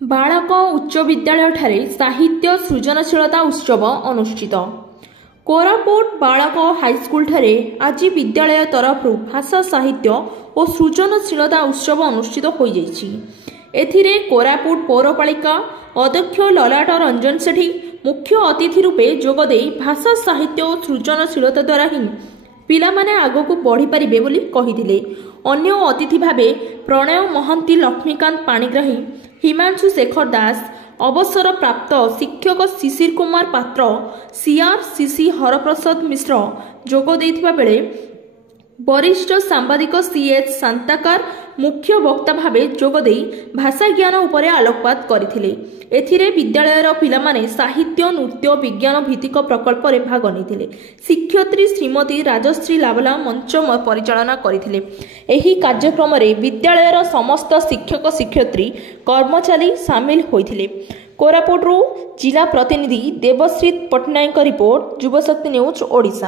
बालक उच्च विद्यालय ठारे साहित्य सृजनशीलता उत्सव अनुष्ठित। कोरापुट बालक हाईस्कूल ठारे आज विद्यालय तरफ भाषा साहित्य और सृजनशीलता उत्सव अनुष्ठित हो जाइछि। एथिरे कोरापुट पौरपालिका अध्यक्ष ललाट रंजन सेठी मुख्य अतिथि रूपे जोगदे भाषा साहित्य और सृजनशीलता द्वारा ही पिला माने आगो को बढ़ी पारिबे बोली कहिथिले। अन्य अतिथि भावे प्रणय महांती, लक्ष्मीकांत पाणिग्राही, हिमांशु शेखर दास, अवसर प्राप्त शिक्षक शिशिर कुमार पात्र, सीआरसीसी हरप्रसाद मिश्र जोग देथिबा बेले वरिष्ठ सांबादिक सीएच शांताकार मुख्य वक्ता भावे जोगदे भाषा ज्ञान उपरे आलोकपात करथिले। एथिरे विद्यालयर पिलामाने साहित्य, नृत्य, विज्ञान भित्तिक प्रकल्प रे भाग नेथिले। शिक्षयित्री श्रीमती राजश्री लावला मंच परिचालना करथिले। एही कार्यक्रम रे विद्यालयर समस्त शिक्षक शिक्षयित्री कर्मचारी सामिल होइथिले। कोरापुटरू जिला प्रतिनिधि देवश्री पटनायक रिपोर्ट, युवशक्ति न्यूज ओडिशा।